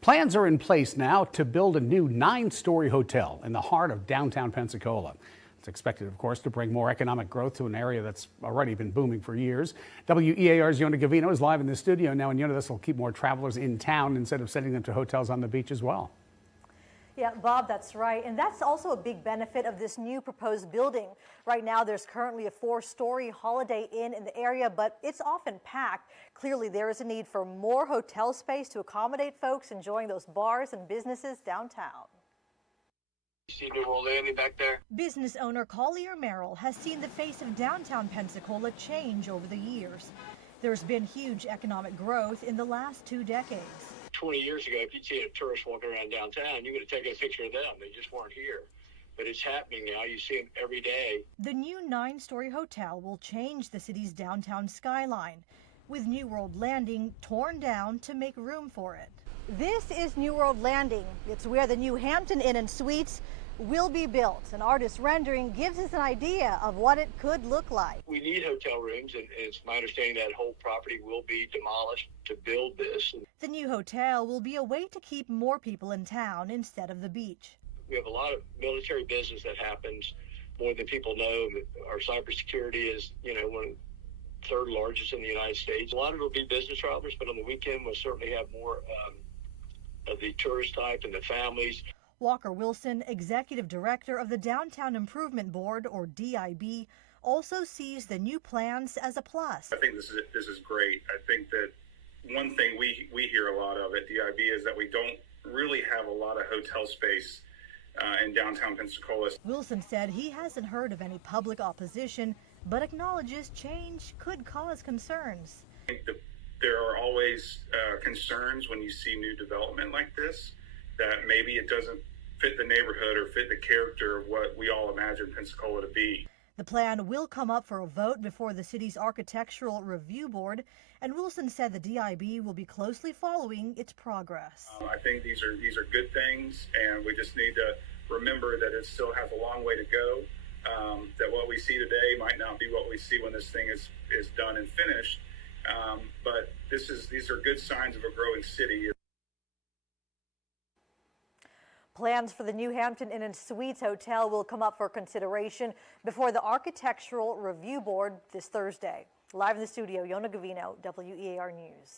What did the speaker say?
Plans are in place now to build a new 9-story hotel in the heart of downtown Pensacola. It's expected, of course, to bring more economic growth to an area that's already been booming for years. WEAR's Yona Gavino is live in the studio now, and Yona, this will keep more travelers in town instead of sending them to hotels on the beach as well. Yeah, Bob, that's right. And that's also a big benefit of this new proposed building. Right now, there's currently a 4-story Holiday Inn in the area, but it's often packed. Clearly, there is a need for more hotel space to accommodate folks enjoying those bars and businesses downtown. You see New World Landing back there? Business owner Collier Merrill has seen the face of downtown Pensacola change over the years. There's been huge economic growth in the last 2 decades. 20 years ago, if you'd seen a tourist walking around downtown, you would have taken a picture of them. They just weren't here. But it's happening now. You see them every day. The new 9-story hotel will change the city's downtown skyline, with New World Landing torn down to make room for it. This is New World Landing. It's where the new Hampton Inn and Suites will be built. An artist's rendering gives us an idea of what it could look like. We need hotel rooms, and it's my understanding that whole property will be demolished to build this. The new hotel will be a way to keep more people in town instead of the beach. We have a lot of military business that happens more than people know. Our cybersecurity is, one of the third largest in the United States. A lot of it will be business travelers, but on the weekend we'll certainly have more of the tourist type and the families. Walker Wilson, executive director of the Downtown Improvement Board, or DIB, also sees the new plans as a plus. I think this is great. I think that one thing we hear a lot of at DIB is that we don't really have a lot of hotel space in downtown Pensacola. Wilson said he hasn't heard of any public opposition, but acknowledges change could cause concerns. I think that there are always concerns when you see new development like this, that maybe it doesn't fit the neighborhood or fit the character of what we all imagine Pensacola to be. The plan will come up for a vote before the city's Architectural Review Board, and Wilson said the DIB will be closely following its progress. I think these are good things, and we just need to remember that it still has a long way to go, that what we see today might not be what we see when this thing is done and finished, but these are good signs of a growing city. Plans for the new Hampton Inn and Suites Hotel will come up for consideration before the Architectural Review Board this Thursday. Live in the studio, Yona Gavino, WEAR News.